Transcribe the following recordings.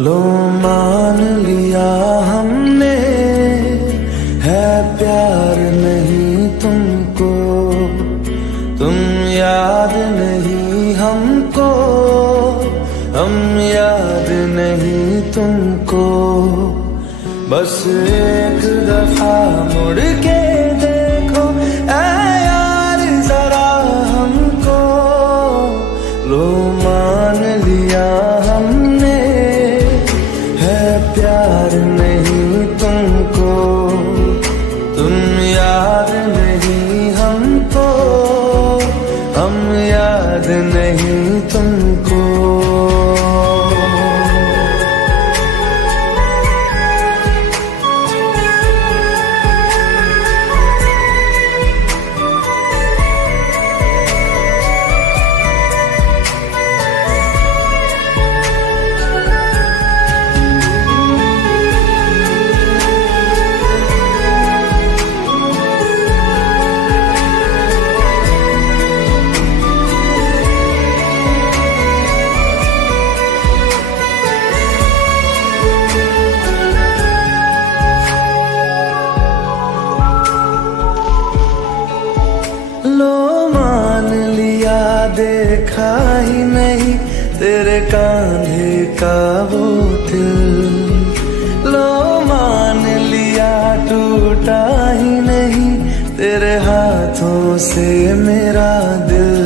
लो मान लिया हमने, है प्यार नहीं तुमको, तुम याद नहीं हमको, हम याद नहीं तुमको। बस एक दफा मुड़ के देखो ऐ यार जरा हमको, लो मान लिया हमने, है प्यार नहीं तुमको, तुम याद नहीं हमको, हम याद नहीं तुमको। लो मान लिया देखा ही नहीं तेरे कांधे का वो दिल, लो मान लिया टूटा ही नहीं तेरे हाथों से मेरा दिल।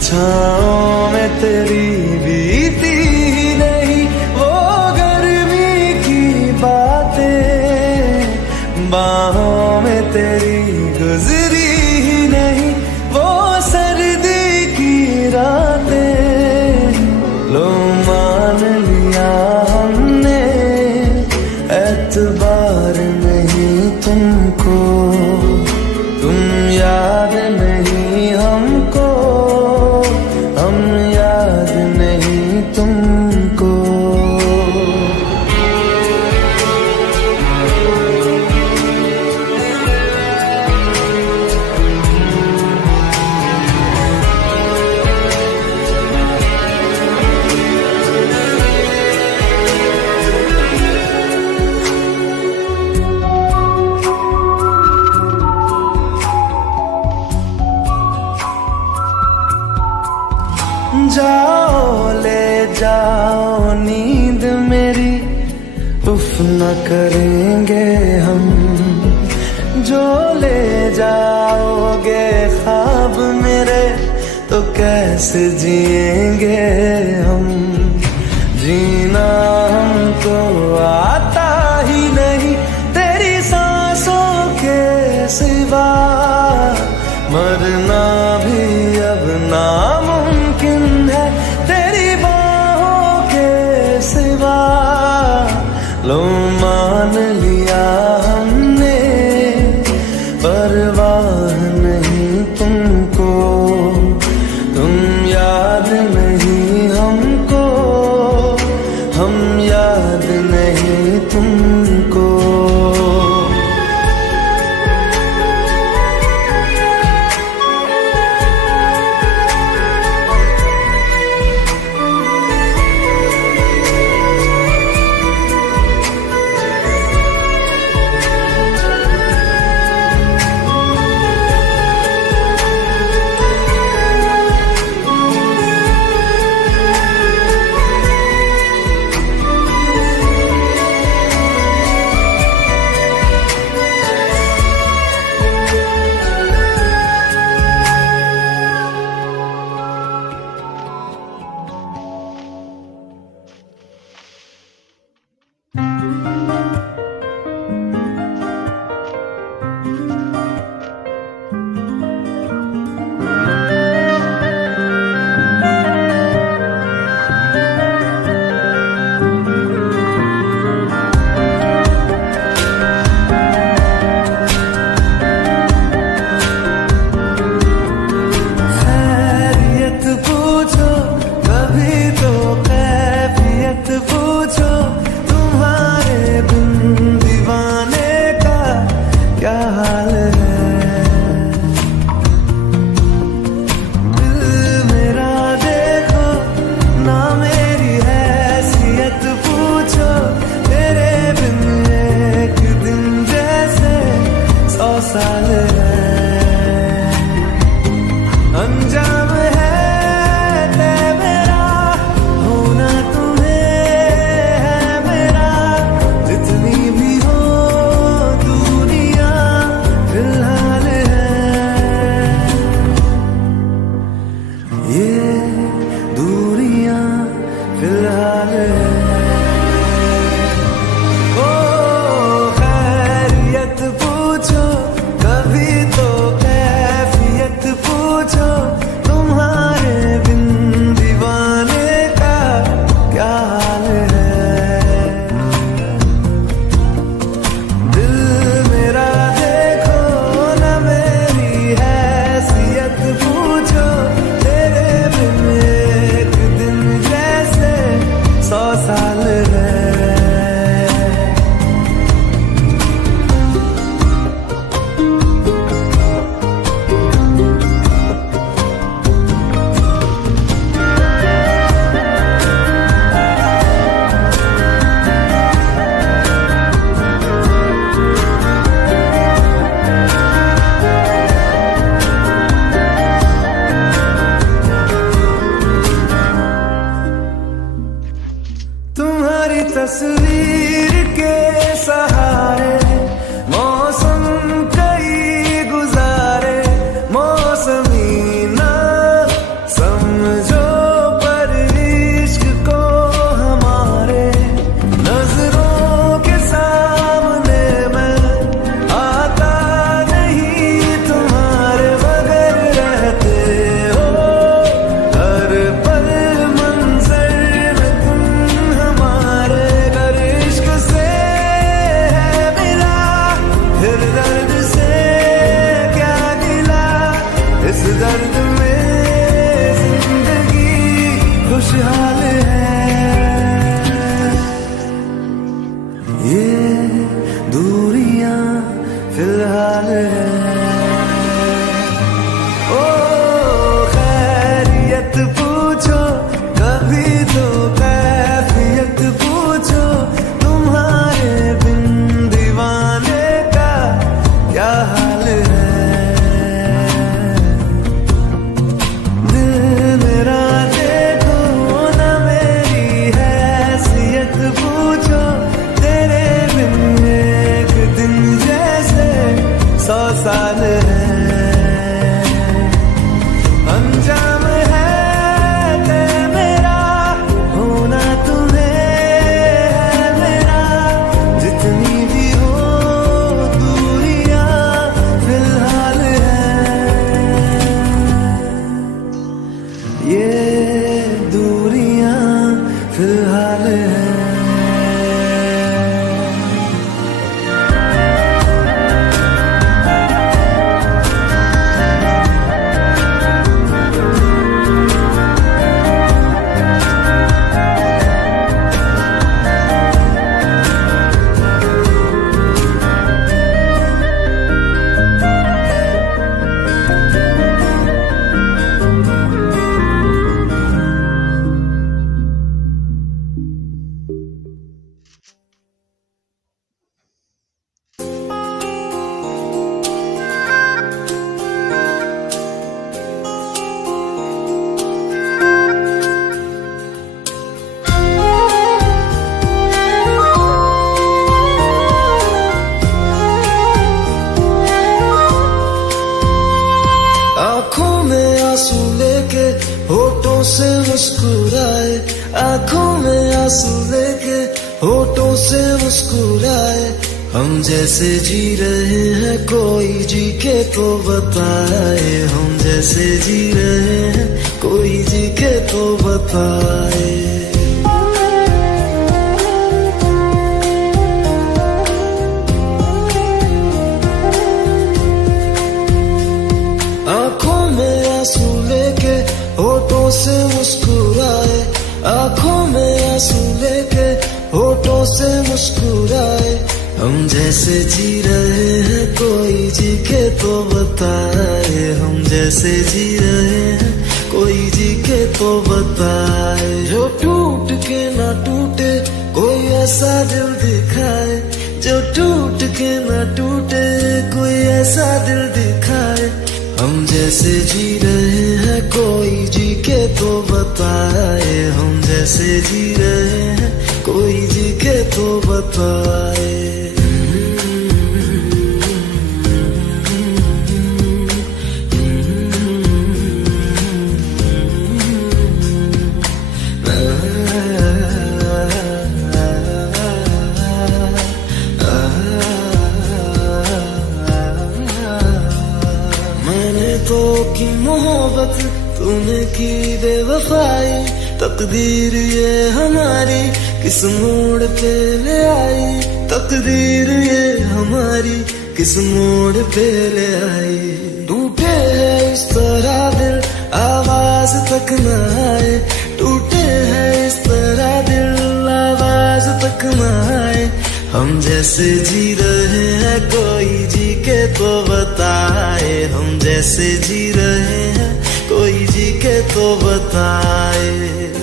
छाँव में तेरी बीती ही नहीं वो गर्मी की बातें, बाहों में तेरी गुजरी ही नहीं वो सर्दी की रातें। लो मान लिया हमने, एतबार नहीं तुमको, तुम याद नहीं हमको, हम याद नहीं तुमको। जाओ ले जाओ नींद मेरी, उफ न करेंगे हम, जो ले जाओगे ख्वाब मेरे तो कैसे जिएंगे हम। जीना हमको आता ही नहीं तेरी सांसों के सिवा, मरना भी अब नामुमकिन है तेरी बाहों के सिवा। लो मान लिया हमने, परवाह नहीं तुमको, तुम याद नहीं ये दूरियां फिलहाल है। ओ खैरियत पूछो कभी तो कैफियत पूछो, तुम्हारे बिन दीवाने का क्या हाल है। दिल मेरा देखो न मेरी हैसियत पूछो, तेरे बिन एक दिन जैसे 100 साल है। तुम्हारी तस्वीर के सहारे मौसम कई गुजारे, मौसमी ना समझो पर इश्क को हमारे। नजरों के सामने मैं आता नहीं तुम्हारे, मगर रहते हो हर पल मंजर में तुम हमारे। अगर इश्क से है मिला फिर दर्द से क्या गिला, इस दर्द में जिंदगी खुशहाल है। ये दूरियां फिलहाल है। ओ खैरियत पूछो कभी तो कैफियत पूछो, तुम्हारे बिन दीवाने का क्या हाल है। दिल मेरा देखो न मेरी हैसियत पूछो, तेरे बिन एक दिन जैसे 100 साल है। अंजाम है ते मेरा होना तुम्हें है मेरा, जितनी भी हो दूरियां फिलहाल है। ये दूरियां फिलहाल है। आंखों में आंसू लेके होठों से मुस्कुराए, आंखों में आंसू लेके होठों से मुस्कुराए। हम जैसे जी रहे हैं कोई जी के तो बताए, हम जैसे जी रहे हैं कोई जी के तो बताए। आंखों में आंसू लेके होठों से मुस्कुराए, आंखों में आंसू लेके होठों से मुस्कुराए। हम जैसे जी रहे हैं कोई जी के तो बताए, हम जैसे जी रहे हैं कोई जी के तो बताए। जो टूट के ना टूटे कोई ऐसा दिल दिखाए, जो टूट के ना टूटे कोई ऐसा दिल दिखाए। हम जैसे जी रहे हैं कोई जी के तो बताए, हम जैसे जी रहे हैं कोई जी के तो बताए। मोहब्बत तूने की बेवफाई, तकदीर ये हमारी किस मोड़ पे ले आई, तकदीर ये हमारी किस मोड़ पे ले आई। टूटे है इस तरह दिल आवाज तक न आए, टूटे है इस तरह दिल आवाज तक न आए। हम जैसे जी रहे हैं कोई जी के तो बताए, हम जैसे जी रहे हैं कोई जी के तो बताए।